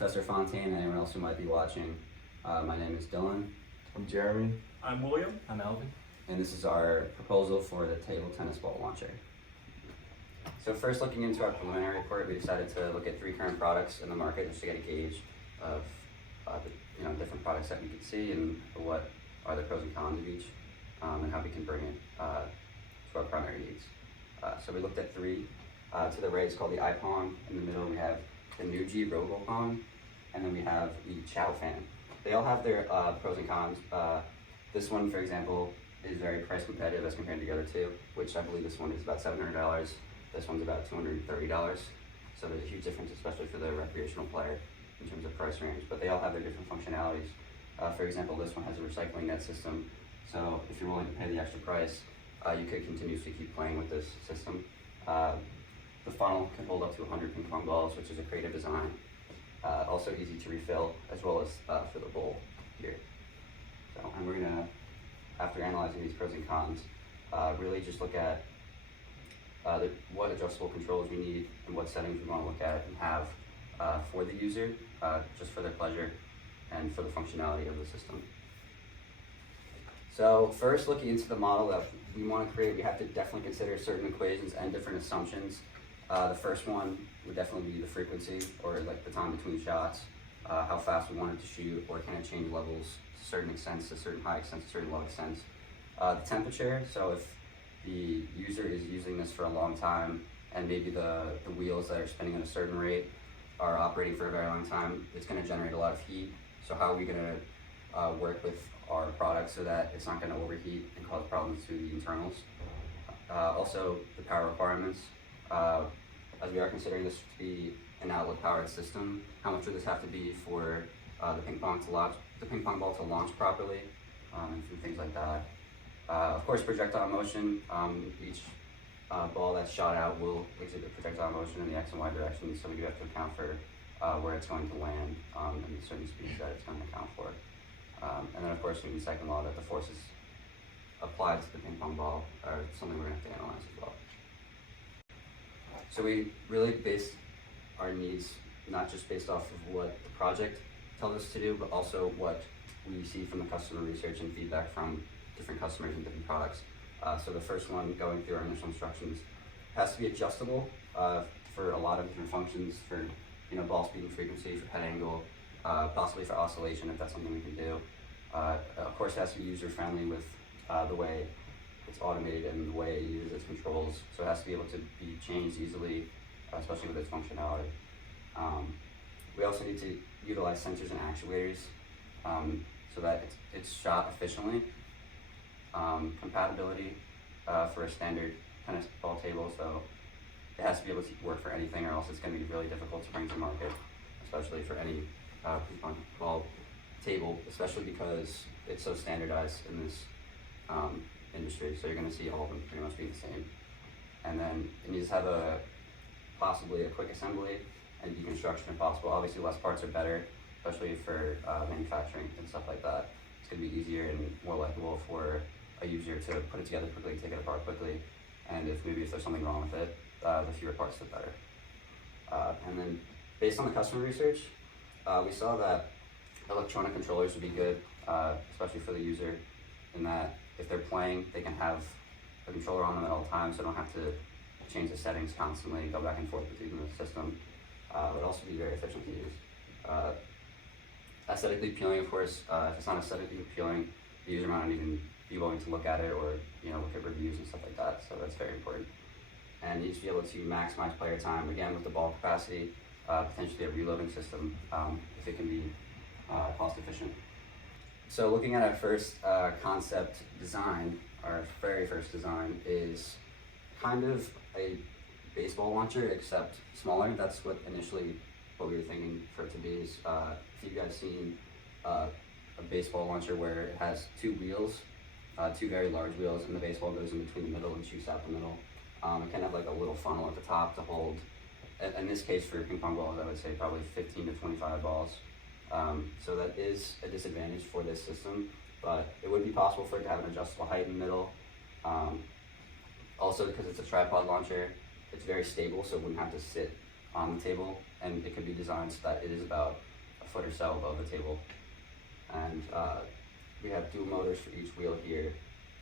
Professor Fontaine and anyone else who might be watching. My name is Dylan. I'm Jeremy. I'm William. I'm Alvin. And this is our proposal for the table tennis ball launcher. So first, looking into our preliminary report, we decided to look at 3 current products in the market just to get a gauge of the different products that we could see and what are the pros and cons of each, and how we can bring it to our primary needs. So we looked at 3. To the right is called the iPong. In the middle we have the Nuji Robopong, and then we have the Chow Fan. They all have their pros and cons. This one, for example, is very price competitive as compared to the other 2, which I believe this one is about $700. This one's about $230. So there's a huge difference, especially for the recreational player in terms of price range, but they all have their different functionalities. For example, this one has a recycling net system. So if you're willing to pay the extra price, you could continuously keep playing with this system. The funnel can hold up to 100 ping pong balls, which is a creative design. Also easy to refill, as well as for the bowl here. So, and we're gonna, after analyzing these pros and cons, really just look at what adjustable controls we need and what settings we want to look at and have for the user, just for their pleasure and for the functionality of the system. So first, looking into the model that we want to create, we have to definitely consider certain equations and different assumptions. The first one would definitely be the frequency, or like the time between shots, how fast we want it to shoot, or can it change levels to certain extents, to certain high extents, to certain low extents. The temperature, so if the user is using this for a long time and maybe the wheels that are spinning at a certain rate are operating for a very long time, it's going to generate a lot of heat. So how are we going to work with our product so that it's not going to overheat and cause problems to the internals? Also, the power requirements. As we are considering this to be an outlet powered system, how much would this have to be for the ping pong ball to launch properly, and things like that. Of course, projectile motion. Each ball that's shot out will exhibit projectile motion in the X and Y direction, so we do have to account for where it's going to land and the certain speeds that it's going to account for. And then, of course, Newton's second law that the forces applied to the ping pong ball are something we're going to have to analyze as well. So we really base our needs not just based off of what the project tells us to do, but also what we see from the customer research and feedback from different customers and different products. So the first one, going through our initial instructions, has to be adjustable for a lot of different functions, for ball speed and frequency, for head angle, possibly for oscillation if that's something we can do. Of course, it has to be user friendly with the way it's automated and the way it uses its controls, so it has to be able to be changed easily, especially with its functionality. We also need to utilize sensors and actuators so that it's shot efficiently. Compatibility for a standard tennis ball table, so it has to be able to work for anything, or else it's going to be really difficult to bring to market, especially for any ping pong ball table, especially because it's so standardized in this industry, so you're going to see all of them pretty much be the same. And then it needs to have possibly a quick assembly and deconstruction if possible. Obviously less parts are better, especially for manufacturing and stuff like that. It's going to be easier and more likable for a user to put it together quickly, take it apart quickly, and if there's something wrong with it, the fewer parts the better. And then based on the customer research, we saw that electronic controllers would be good, especially for the user, in that if they're playing, they can have a controller on them at all times, so they don't have to change the settings constantly, go back and forth between the system. It would also be very efficient to use. Aesthetically appealing, of course. If it's not aesthetically appealing, the user might not even be willing to look at it or look at reviews and stuff like that, so that's very important. And you need to be able to maximize player time, again with the ball capacity, potentially a reloading system if it can be cost efficient. So looking at our first concept design, our very first design is kind of a baseball launcher except smaller. That's what we were thinking for it to be. Is if you guys seen a baseball launcher where it has 2 wheels, 2 very large wheels, and the baseball goes in between the middle and shoots out the middle. It can have like a little funnel at the top to hold, in this case for ping pong balls, I would say probably 15 to 25 balls. So that is a disadvantage for this system, but it would be possible for it to have an adjustable height in the middle. Also, because it's a tripod launcher, it's very stable, so it wouldn't have to sit on the table, and it could be designed so that it is about foot or so above the table. And we have dual motors for each wheel here,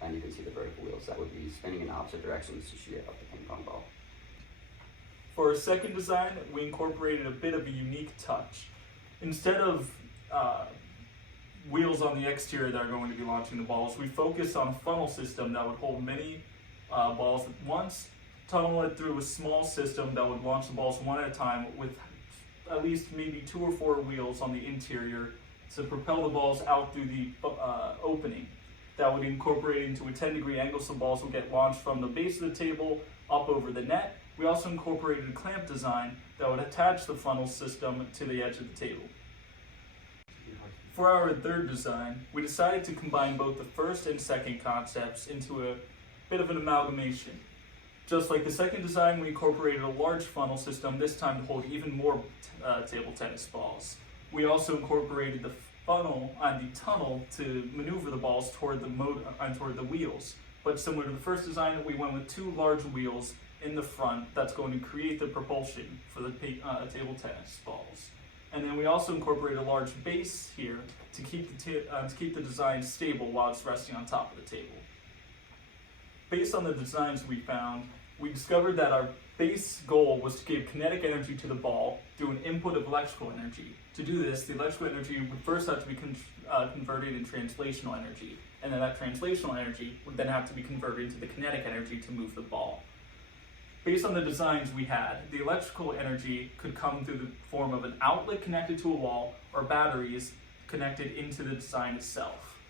and you can see the vertical wheels that would be spinning in opposite directions to shoot out the ping pong ball. For our second design, we incorporated a bit of a unique touch. Instead of wheels on the exterior that are going to be launching the balls, we focused on a funnel system that would hold many balls at once, tunnel it through a small system that would launch the balls one at a time with at least maybe 2 or 4 wheels on the interior to propel the balls out through the opening. That would incorporate into a 10-degree angle, so balls would get launched from the base of the table up over the net. We also incorporated a clamp design that would attach the funnel system to the edge of the table. For our third design, we decided to combine both the first and second concepts into a bit of an amalgamation. Just like the second design, we incorporated a large funnel system, this time to hold even more table tennis balls. We also incorporated the funnel and the tunnel to maneuver the balls toward the wheels. But similar to the first design, we went with 2 large wheels in the front that's going to create the propulsion for the table tennis balls. And then we also incorporated a large base here to keep the design stable while it's resting on top of the table. Based on the designs we found, we discovered that our base goal was to give kinetic energy to the ball through an input of electrical energy. To do this, the electrical energy would first have to be converted into translational energy, and then that translational energy would then have to be converted into the kinetic energy to move the ball. Based on the designs we had, the electrical energy could come through the form of an outlet connected to a wall or batteries connected into the design itself.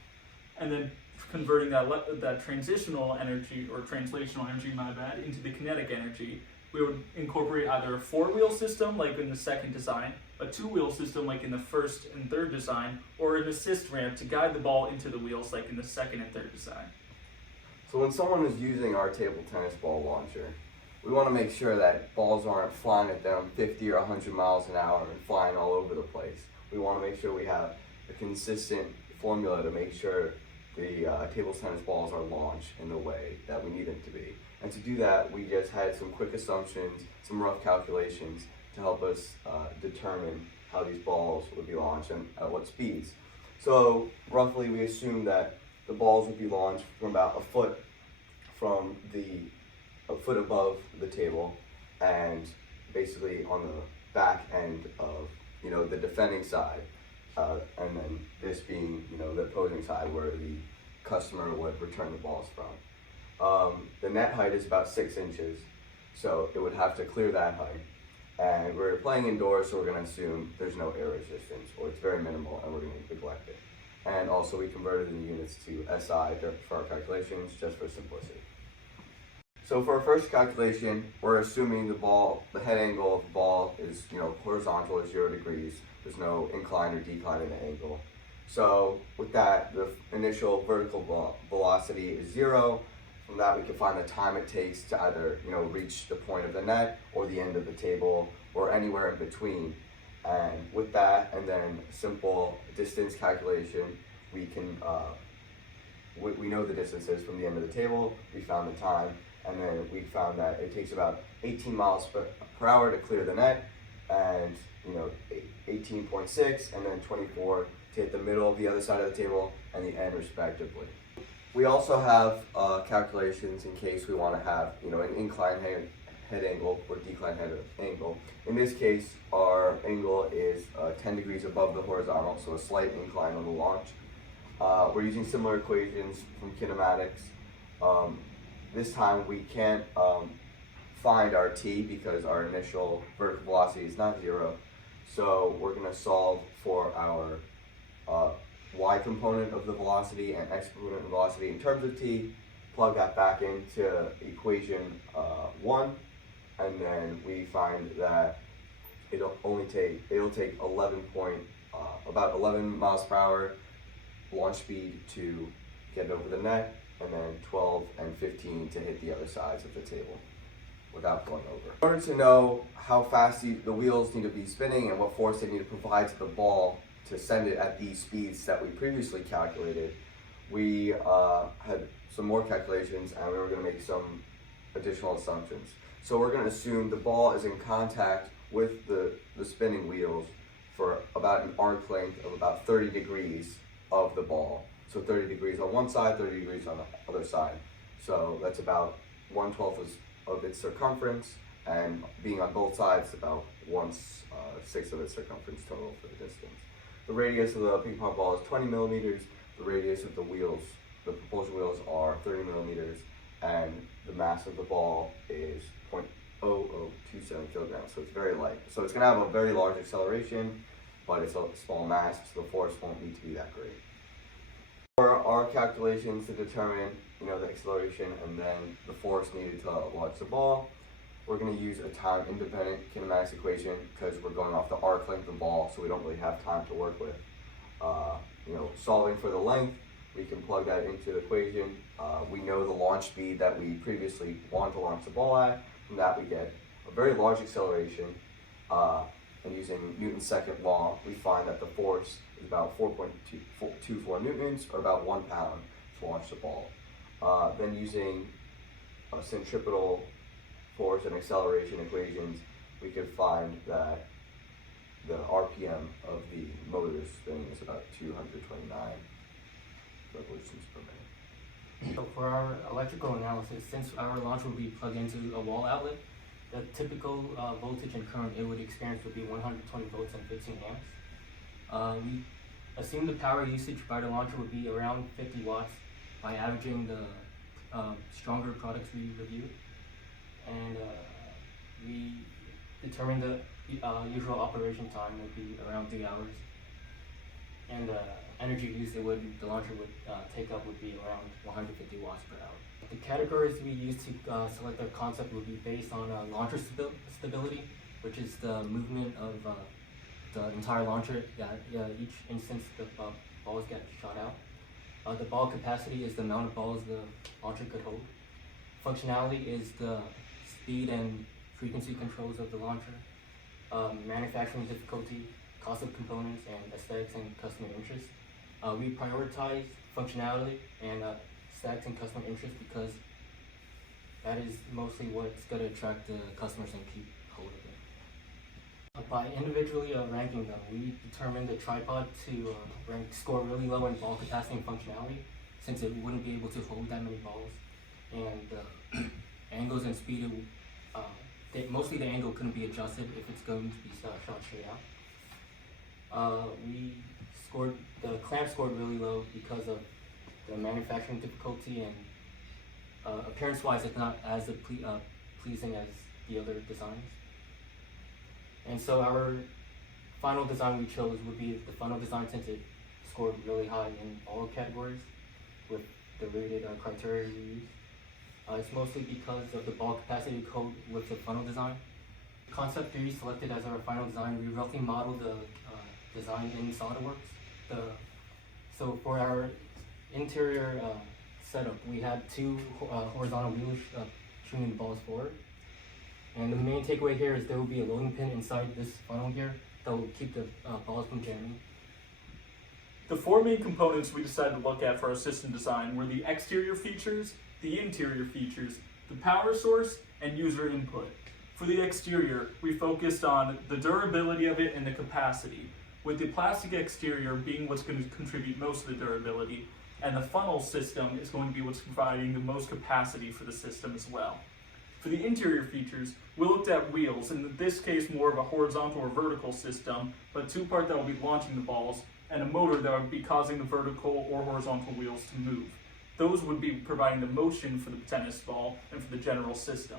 And then converting that transitional energy, or translational energy, my bad, into the kinetic energy, we would incorporate either a 4-wheel system like in the second design, a 2-wheel system like in the first and third design, or an assist ramp to guide the ball into the wheels like in the second and third design. So when someone is using our table tennis ball launcher, we want to make sure that balls aren't flying at them 50 or 100 miles an hour and flying all over the place. We want to make sure we have a consistent formula to make sure the table tennis balls are launched in the way that we need them to be. And to do that, we just had some quick assumptions, some rough calculations to help us determine how these balls would be launched and at what speeds. So roughly we assumed that the balls would be launched from about a foot above the table, and basically on the back end of the defending side, and then this being the opposing side where the customer would return the balls from. The net height is about 6 inches, so it would have to clear that height. And we're playing indoors, so we're going to assume there's no air resistance, or it's very minimal, and we're going to neglect it. And also we converted the units to SI for our calculations, just for simplicity. So for our first calculation, we're assuming the head angle of the ball is horizontal or 0 degrees. There's no incline or decline in the angle. So with that, the initial vertical velocity is 0. From that, we can find the time it takes to either reach the point of the net or the end of the table or anywhere in between. And with that, and then simple distance calculation, we can we know the distances from the end of the table. We found the time, and then we found that it takes about 18 miles per hour to clear the net, and 18.6, and then 24 to hit the middle of the other side of the table and the end respectively. We also have calculations in case we want to have an incline head angle or decline head angle. In this case, our angle is 10 degrees above the horizontal, so a slight incline on the launch. We're using similar equations from kinematics. This time we can't find our t because our initial vertical velocity is not 0. So we're going to solve for our y component of the velocity and x component of the velocity in terms of t, plug that back into equation 1, and then we find that it'll take about 11 miles per hour launch speed to get over the net, and then 12 and 15 to hit the other sides of the table without going over. In order to know how fast the wheels need to be spinning and what force they need to provide to the ball to send it at these speeds that we previously calculated, we had some more calculations, and we were going to make some additional assumptions. So we're going to assume the ball is in contact with the spinning wheels for about an arc length of about 30 degrees of the ball. So 30 degrees on one side, 30 degrees on the other side. So that's about 1/12 of its circumference, and being on both sides, about 1/6 of its circumference total for the distance. The radius of the ping pong ball is 20 millimeters. The radius of the wheels, the propulsion wheels, are 30 millimeters, and the mass of the ball is 0.0027 kilograms. So it's very light. So it's going to have a very large acceleration, but it's a small mass, so the force won't need to be that great. For our calculations to determine, the acceleration and then the force needed to launch the ball, we're going to use a time-independent kinematics equation because we're going off the arc length of the ball, so we don't really have time to work with. Solving for the length, we can plug that into the equation. We know the launch speed that we previously wanted to launch the ball at. From that, we get a very large acceleration. And using Newton's second law, we find that the force is about 4.24 newtons, or about 1 pound, to launch the ball. Then using centripetal force and acceleration equations, we could find that the RPM of the motor spinning is about 229 revolutions per minute. So for our electrical analysis, since our launcher will be plugged into a wall outlet, the typical voltage and current it would experience would be 120 volts and 15 amps. We assume the power usage by the launcher would be around 50 watts by averaging the stronger products we reviewed. And we determined the usual operation time would be around 3 hours. And the energy use the launcher would take up would be around 150 watts per hour. The categories we use to select our concept would be based on launcher stability, which is the movement of the entire launcher at each instance the balls get shot out. The ball capacity is the amount of balls the launcher could hold. Functionality is the speed and frequency controls of the launcher. Manufacturing difficulty, cost of components, and aesthetics and customer interest. We prioritize functionality and aesthetics and customer interest because that is mostly what's going to attract the customers and keep hold of it. By individually ranking them, we determined the tripod to score really low in ball capacity and functionality, since it wouldn't be able to hold that many balls. And angles and speed, mostly the angle couldn't be adjusted if it's going to be shot straight out. The clamp scored really low because of the manufacturing difficulty, and appearance-wise it's not as pleasing as the other designs. And so our final design we chose would be the funnel design, since it scored really high in all categories with the rated criteria we used. It's mostly because of the ball capacity code with the funnel design. Concept 3 selected as our final design, we roughly modeled the design in SolidWorks. So for our interior setup, we had 2 horizontal wheels shooting the balls forward. And the main takeaway here is there will be a loading pin inside this funnel gear that will keep the balls from jamming. The 4 main components we decided to look at for our system design were the exterior features, the interior features, the power source, and user input. For the exterior, we focused on the durability of it and the capacity, with the plastic exterior being what's going to contribute most of the durability, and the funnel system is going to be what's providing the most capacity for the system as well. For the interior features, we looked at wheels, in this case more of a horizontal or vertical system, but 2-part that will be launching the balls, and a motor that would be causing the vertical or horizontal wheels to move. Those would be providing the motion for the tennis ball and for the general system.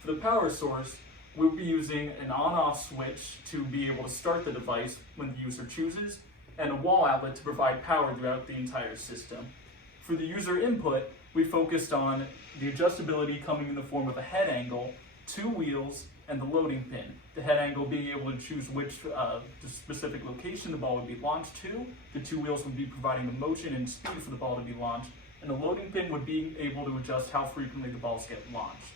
For the power source, we'll be using an on-off switch to be able to start the device when the user chooses, and a wall outlet to provide power throughout the entire system. For the user input, we focused on the adjustability coming in the form of a head angle, 2 wheels, and the loading pin. The head angle being able to choose which specific location the ball would be launched to, the 2 wheels would be providing the motion and speed for the ball to be launched, and the loading pin would be able to adjust how frequently the balls get launched.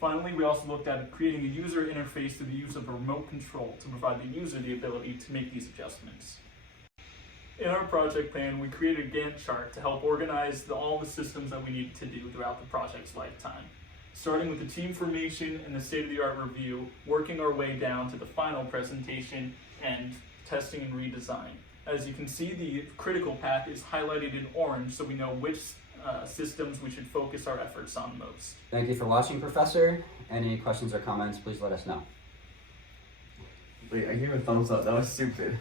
Finally, we also looked at creating a user interface through the use of a remote control to provide the user the ability to make these adjustments. In our project plan, we created a Gantt chart to help organize all the systems that we needed to do throughout the project's lifetime. Starting with the team formation and the state-of-the-art review, working our way down to the final presentation and testing and redesign. As you can see, the critical path is highlighted in orange, so we know which systems we should focus our efforts on most. Thank you for watching, Professor. Any questions or comments, please let us know. Wait, I gave a thumbs up. That was stupid.